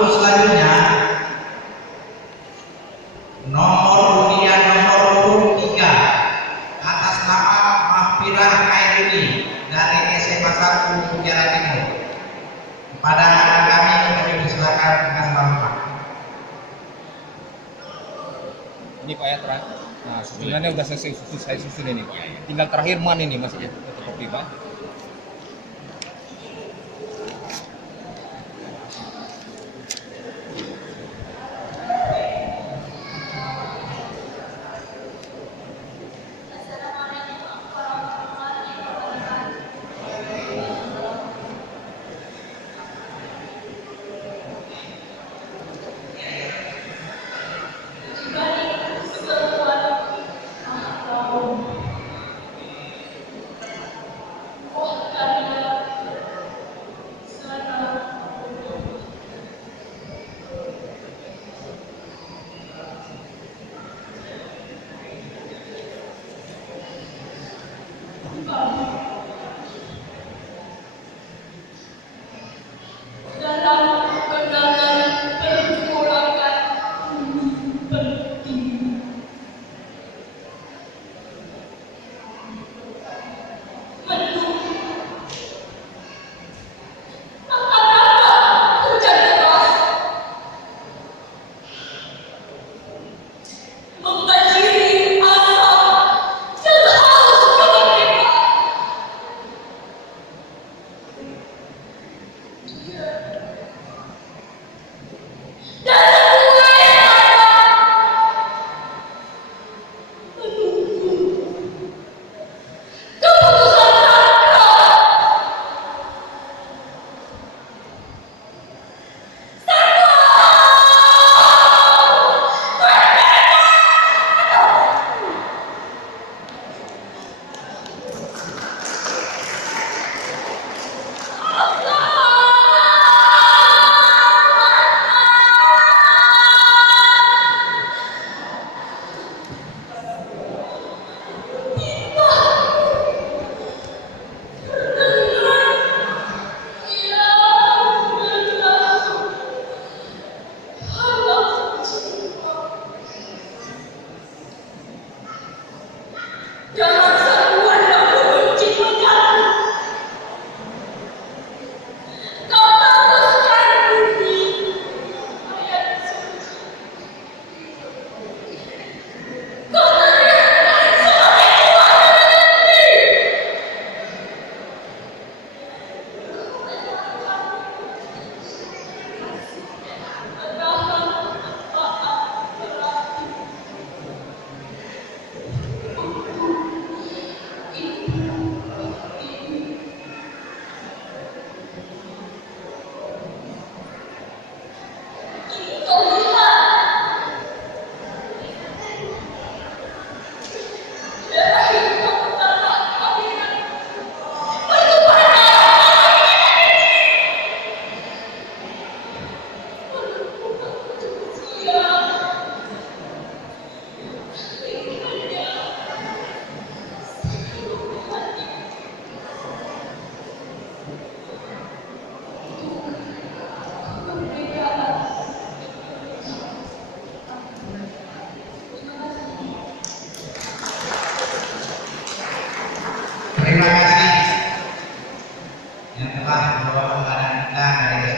Untuk selanjutnya nomor undian nomor urut 3 atas nama Mahfirah Khairuni dari SMA 1 Jalan Timur. Kepada kami persilakan dengan Bapak. Ini Pak ya terakhir. Nah, susunannya udah selesai saya susun ini Pak. Tinggal terakhir man ini masih fotokopi Pak.